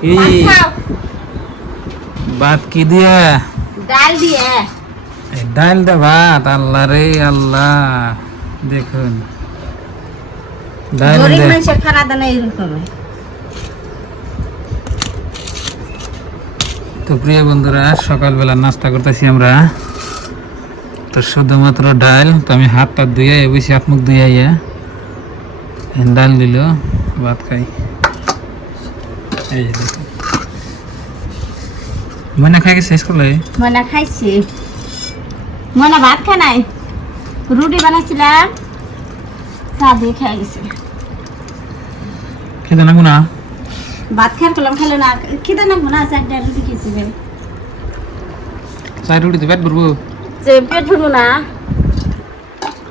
কি ভাত কি দিয়ে? ডাল দিয়ে। ডাল দে ভাত? আল্লাহ রে আল্লাহ, দেখুন ডাল গরিব দে। মানুষের খানা দানা এরকম। তো প্রিয় বন্ধুরা, সকালবেলা নাস্তা করতেছি আমরা। তো শুধুমাত্র ডাল। তো আমি হাত টাত ধুয়ে বসে হাত মুখ ধুয়ে ডাল দিল, ভাত খাই। এই যে দেখুন, মনে খাই গেছে স্কুলে। ময়না খাইছি। ময়না ভাত খায় নাই, রুটি বানাইছিলাম, চা দিয়ে খাই গেছে। খেতে নাগো না? ভাত খাই করলাম, খেলো না। খেতে নামবো না, চারটা রুটি খেয়েছি। চাই রুটিতে পেট ভরবো? যে পেট ভরবো না,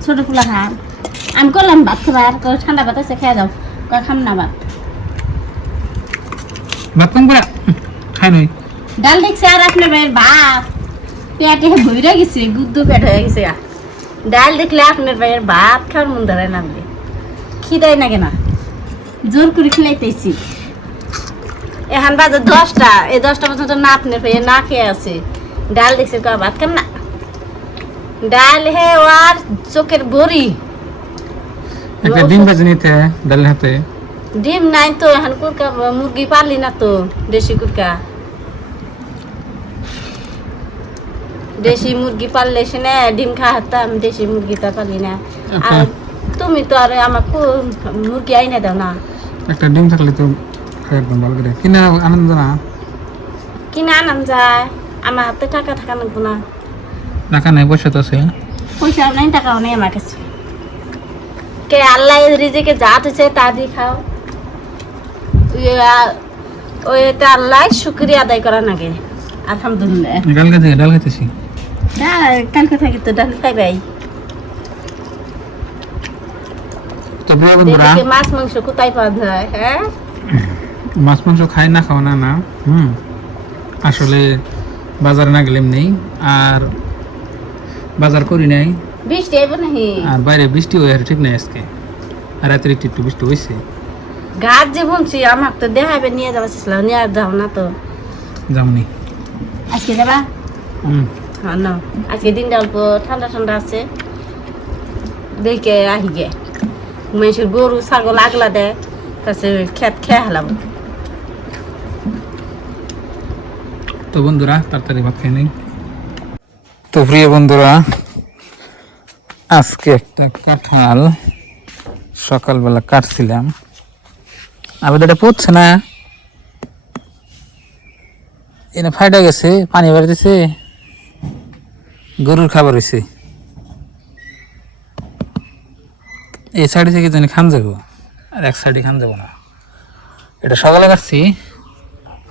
ছোট ফুলা খান। আমি করলাম ভাত খাবার, ঠান্ডা ভাত আছে খেয়ে যাও। খাম না ভাত। ভাত কম করে খাই নই। ডাল দেখছে আর আপনার ভাইয়ের ভাত পেটে ভরে গেছে, গুদ্দু পেট হয়ে গেছে। ডাল দেখলে আপনার ভাইয়ের ভাত খাওয়ার মন ধরে নামবে। খিদাই না কেনা, জোর করে খেলাইতেছি। এখন বাজে 10টা, এই 10টা পর্যন্ত না আপনার ভাইয়ে না খেয়ে আছে। ডাল দেখছে ভাত খান না। ডাল হে আর চোখের বড়ি। একটা ডিম ভাজি নিতে ডালের হাতে। ডিম নাই তো, এখন কুরকা মুরগি পারলি না তো, দেশি কুরকা। দেশি মুরগি পাললে সে না ডিম খাওয়াতাম, দেশি মুরগিটা পালি না। আর তুমি তো আর আমার মুরগি আইনে দাও না। একটা ডিম থাকলে তো খাই একদম ভালো করে। কিনা আনন্দ না? কিনা আনাম যায়, আমার হাতে টাকা থাকা লাগবো না। টাকা নাই, পয়সা তো আছে। পয়সাও নাই, টাকাও নেই আমার কাছে। কে আল্লাহ রিজিকে যা দিছে তা দিয়ে খাও। ওইটা আল্লাহ শুকরিয়া আদায় করা নাগে। আলহামদুলিল্লাহ। ডাল খাইতেছি। কালকে থাকি তো ডাল খাইবাই। তো প্রিয় বন্ধুরা, দেখি মাছ মাংস কোথায় পাওয়া যায়। হ্যাঁ, মাছ মাংস খাই না, খাওয়া না না। আসলে বাজারে না গেলে নেই, আর বাজার করি নাই। বৃষ্টি আইব নাহি। আর বাইরে বৃষ্টি হয়ে ঠিক নাই আজকে, আর রাতের একটু বৃষ্টি হয়েছে। গাছ যে বুনছি আমার তো দেখাবে, নিয়ে যাবো চেষ্টা, নিয়ে যাও না তো। যামনি আজকে যাবা? হ্যাঁ না, আজকে দিনটা অল্প ঠান্ডা ঠান্ডা আছে, দেখে আহি গে। মানুষের গরু ছাগল আগলা দেয়, তাছে খেত খেয়ে হালাম। তো বন্ধুরা, তাড়াতাড়ি ভাত খাই নেই। তো প্রিয় বন্ধুরা, আজকে একটা কাঁঠাল সকালবেলা কাটছিলাম। আবার এটা পড়ছে না, এনে ফাইটা গেছে, পানি বাড়িতেছে, গরুর খাবার হয়েছে। এই সাইডে থেকে জানি খান যাবো, আর এক সাইডে খান যাবো না। এটা সকালে কাটছি,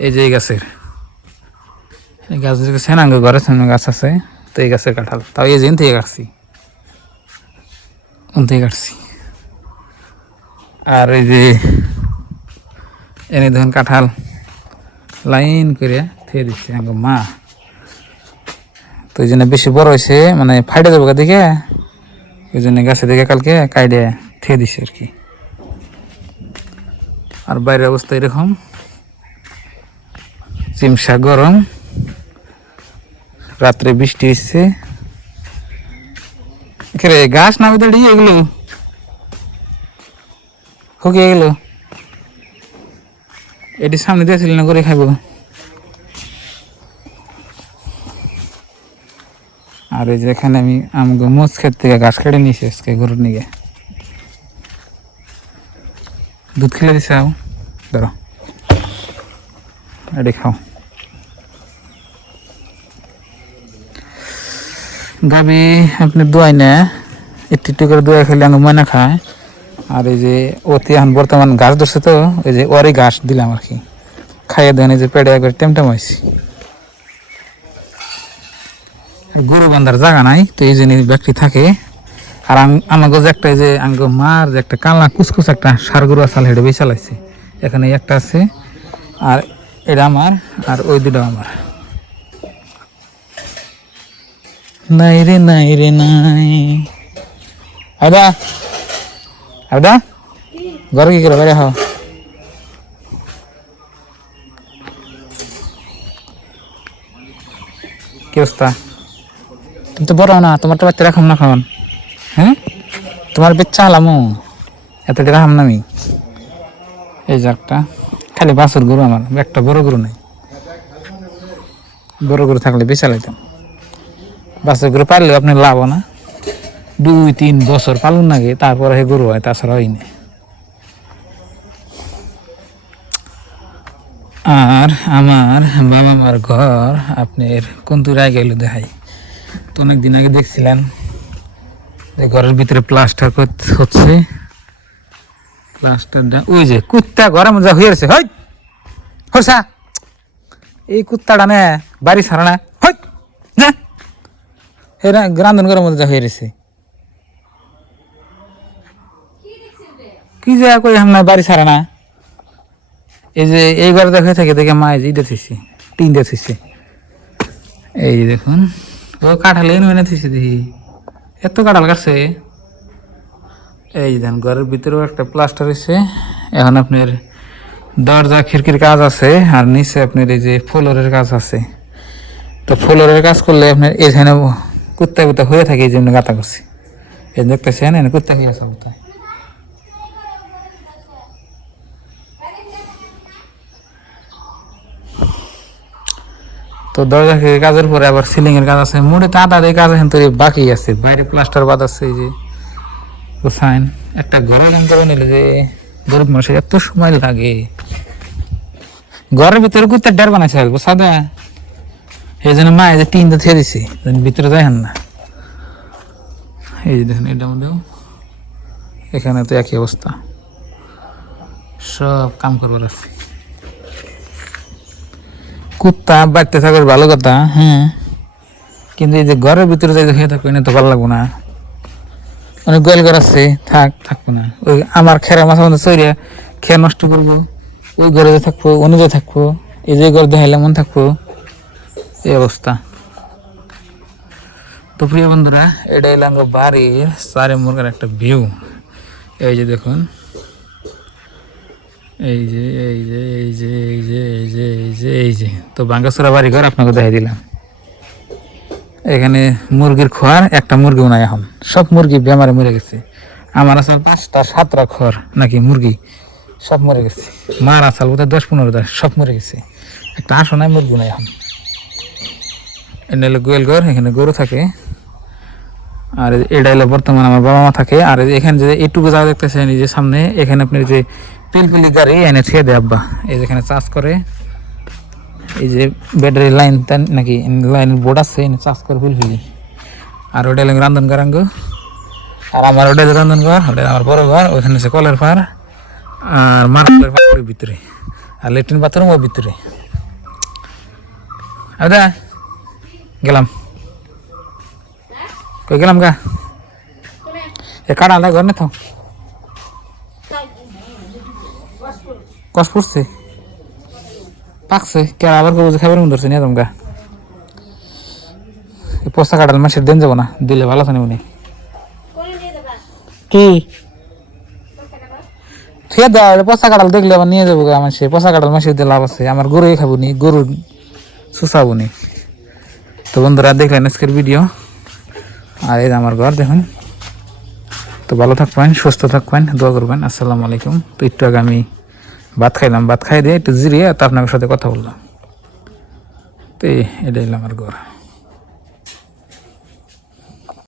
এই যে এই গাছের, এই গাছ সেনাঙ্গ ঘরের সামনে গাছ আছে, তো এই গাছের কাঁঠাল। তাও এই জেন থেকে কাটছি, থেকে কাটছি। আর এই যে এনে দেখুন কাঁঠাল লাইন করে থুয়ে দিচ্ছে মা। তো এই জন্য বেশি বড় হয়েছে, মানে ফাইটে যাবো দিকে, ওই জন্য গাছে দিকে কালকে কাইডে থুয়ে দিচ্ছে আর কি। আর বাইরের অবস্থা এরকম, চিমসা গরম, রাত্রে বৃষ্টি হচ্ছে। গাছ নামে দাঁড়িয়ে এগুলো হুকিয়ে গেল। এটি সামনে দিয়েছিল না, করে খাইব। আর এই যে এখানে আমি আমাকে মোচ ক্ষেত থেকে ঘাস কেটে নিয়েছি আজকে গরুর নিয়ে। দুধ খেলে দিছে, আও ধরো এটি খাও। গাবি আপনি দোয়াই না, একটু করে দোয়া খেলে আঙু ময়না খায়। আর এই যে অতি এখন বর্তমান ঘাস ধরছে, তো এই যে ওরই ঘাস দিলাম আর কি, খাইয়ে দেন। এই যে পেটে একবার টেমটেম হয়েছি। গরু বান্ধার জায়গা নাই, তো এই জন্য ব্যক্তি থাকে। আর আমাকে যে একটা, যে আঙ্গ মার যে একটা কালা কুচকুচ একটা সার গরু আসাল, হেঁটে বেশ চালাইছে। এখানে একটা আছে, আর এটা আমার, আর ওই দুটো আমার। নাই রে নাই রে নাই। আদা আদা ঘরে কি করে বাইরে হও। কি অবস্থা? তুমি তো বড় না, তোমার তো বাচ্চা রাখাম না খাওয়ান। হ্যাঁ, তোমার বাচ্চা আলামো এতটা রাখাম না আমি। এই যে একটা খালি বাছুর গরু আমার, একটা বড় গরু নাই। বড় গরু থাকলে বেচা লাইতাম। বাছুর গরু পারলেও আপনি লাভ না, 2-3 বছর পালন লাগে তারপরে হে গরু হয়, তাছাড়া হয় না। আর আমার বাবা মার ঘর আপনার কোনতুরায় গেল দেখাই। তো অনেকদিন আগে দেখছিলেন যে ঘরের ভিতরে প্লাস্টার হচ্ছে। প্লাস্টারটা ওই যে কুত্তা ঘরের মধ্যে হয়ে গেছে। হই হরসা, এই কুত্তাটা না বাড়ি ছাড়া না, হই না এরা রান্ধন ঘরের মধ্যে হয়ে গেছে। কি যে কই হাম না বাড়ি ছাড়া না। এই যে এই ঘরে দেখে থাকে দেখে মা এই যে থুইছে, টিন দিয়ে থুইছে। এই যে দেখুন, ও কাঁঠাল এনে থুইছে, দেখি এত কাঁঠাল কাটছে। এই যে দেখেন ঘরের ভিতরেও একটা প্লাস্টার হয়েছে। এখন আপনার দরজা খিড়কির কাজ আছে, আর নিচে আপনার এই যে ফ্লোরের কাজ আছে। তো ফ্লোরের কাজ করলে আপনার এখানে কুত্তা কুত্তা হয়ে থাকে, এই জন্য গাতা করছি। এই দেখতেছেন এনে কুত্তা হয়ে আছে কোথায়। তো দরজা কাজের পরে আবার সিলিং এর কাজ আছে, মোটে আধা দিয়ে কাজ এখন তো বাকি আছে। বাইরে প্লাস্টার বাদ আছে। এই যে সাইন একটা ঘরে গান করে নিলে যে গরিব মানুষের এত সময় লাগে। ঘরের ভিতরে কুত্তা ডের বানাইছে সাদা, এই জন্য মা এই যে টিনটা থিয়ে দিছি, ভিতরে যায় না। এই যে দেখেন এটা মধ্যেও এখানে তো একই অবস্থা, সব কাম করবার আছে। কুত্তা বাড়তে থাকার ভালো কথা, হ্যাঁ, কিন্তু এই যে ঘরের ভিতরে যাই হয়ে থাকবে না তো ভালো লাগবো না। অনেক গোয়াল ঘর আছে, থাকবো না। ওই আমার খেরা মাথা মধ্যে চড়িয়া খেয়া নষ্ট করবো, ওই ঘরে যে থাকবো, অনুযায়ী থাকবো, এই যে ঘর দেখাইলে মন থাকবো, এই অবস্থা। তো প্রিয় বন্ধুরা, এটা এলো আমার বাড়ির চারে মুরগার একটা ভিউ। এই যে দেখুন, এই যে এই যে এই যে এই যে এই যে এই যে এই যে তো ভাঙ্গাচোরা বাড়ি ঘর আপনাকে দেখাই দিলাম। এখানে মুরগির খোয়ার একটা মুরগিও নাই এখন, সব মুরগি বেমারে মরে গেছে। আমার আসাল 5টা-7টা খড় নাকি মুরগি সব মরে গেছে। মার আসাল বোধহয় 10-15টা, সব মরে গেছে। একটা আসো নাই, মুরগি নাই এখন। এনে হলো গোয়াল ঘর, এখানে গরু থাকে। আর এটা হলো বর্তমান আমার বাবা মা থাকে। আর এখানে যে এইটুকু জায়গা দেখতেছেন এই যে সামনে, এখানে আপনার যে পিলপিলি গাড়ি এনে ছেড়ে দেয় আব্বা। এই যেখানে চাষ করে, এই যে ব্যাটারি লাইন নাকি লাইনের বোর্ড আছে, এনে চাষ করে পিলপিলি। আর ওটা হলো রান্ধন ঘরাঙ্গ। আর আমার ওটা রান্ধন ঘর, ওটা আমার বড় ঘর। ওইখানে হচ্ছে কলের পার, আর মার্কেটের পাড়ের ভিতরে, আর লেট্রিন বাথরুম ওর ভিতরে। আদা গেলাম, কই গেলাম গা, এ কাটা আলাদা ঘর না তো কষ পড়ছে, পাকছে কে আবার করবো, খাবার মন ধরছে নিয়ে তোমরা। পোস্তা কাটাল মাসের দেন যাবো না, দিলে ভালো থাকে উনি। কি ঠিক আছে, পোস্তা কাটাল দেখলে আবার নিয়ে যাবো গা মাসে। পোস্তা কাটাল মাসের দিয়ে লাভ আছে, আমার গরুই খাবো নি, গরুর শুষাবো নি। তো বন্ধুরা দেখলেন আজকের ভিডিও। আর এই আমার ঘর দেখুন। তো ভালো থাকবেন, সুস্থ থাকবেন, দোয়া করবেন। আসসালামু আলাইকুম। তো একটু আগে আমি ভাত খাইলাম, ভাত খাই দিয়ে একটু জিরিয়ে তো আপনার সাথে কথা বললাম। তো এটাই আমার ঘর।